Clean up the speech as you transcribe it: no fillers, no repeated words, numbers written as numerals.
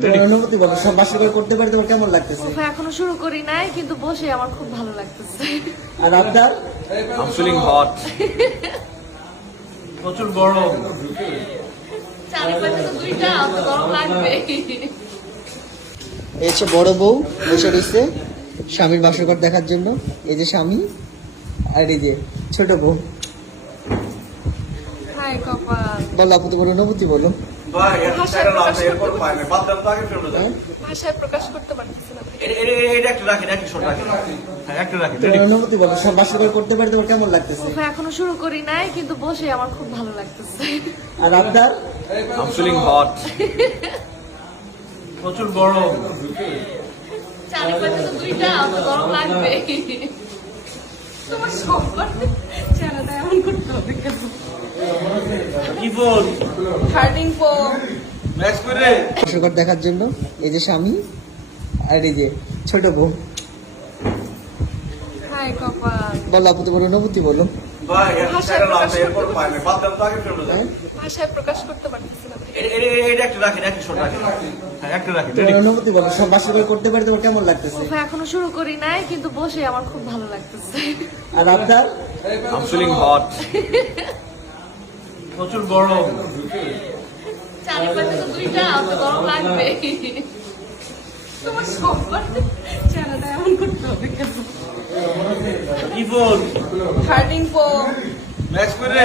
তোমার অনুভূতি বলো, সব বাসর ঘর করতে পারি তোমার কেমন লাগতেছে? এখনো শুরু করি নাই, কিন্তু বসে আমার খুব ভালো লাগতেছে। আর আপনার? I'm feeling hot. প্রচুর গরম। চারিপাশে তো দুইটা, তো গরম লাগবে। এই হচ্ছে বড় বউ বসে রয়েছে স্বামীর বাসর ঘর দেখার জন্য। এই যে স্বামী, আর এই যে ছোট বউ। হাই কপাল। বলো আপু, তোমার অনুভূতি বলো। ভাই ভাষায় এটা প্রকাশ না এরপর করতে পাই না বাদদাম তো আগে ফেলে দাও। ভাষায় প্রকাশ করতে পারতেছি না। এটা একটু রাখেন, একটু শর্ট রাখেন। হ্যাঁ একটু রাখেন। তোমার অনুভূতি বলো, সব বাসর ঘর করতে পারি তোমার কেমন লাগতেছে? এখনো শুরু করি নাই, কিন্তু বসে আমার খুব ভালো লাগতেছে। আর আপনার? I'm feeling hot. প্রচুর গরম। চারিপাশে তো দুইটা, তো গরম লাগবে। তোমার সবার চেহারাটা এমন করতে হবে কেন? কি ফোন? হার্ডিং পো। ম্যাক্স করে বাসর ঘর দেখার জন্য। এই যে স্বামী, আর এই যে ছোট বউ। হাই কপাল। বলো আপু, তোমার অনুভূতি বলো। ভাই ভাষায় এটা না প্রকাশ এরপর করতে পাই না বাদদাম তো আগে ফেলে দাও। ভাষায় প্রকাশ করতে পারতেছি না। এটা একটু রাখেন, একটু শর্ট রাখেন। হ্যাঁ একটু রাখেন। তোমার অনুভূতি বলো, সব বাসর ঘর করতে পারি তোমার কেমন লাগতেছে? এখনো শুরু করি নাই, কিন্তু বসে আমার খুব ভালো লাগতেছে। আর আপনার? I'm feeling hot. প্রচুর গরম। চারিপাশে তো দুইটা, তো গরম লাগবে। তোমার সবার চেহারাটা এমন করতে হবে কেন? কি ফোন? হার্ডিং পো। ম্যাক্স করে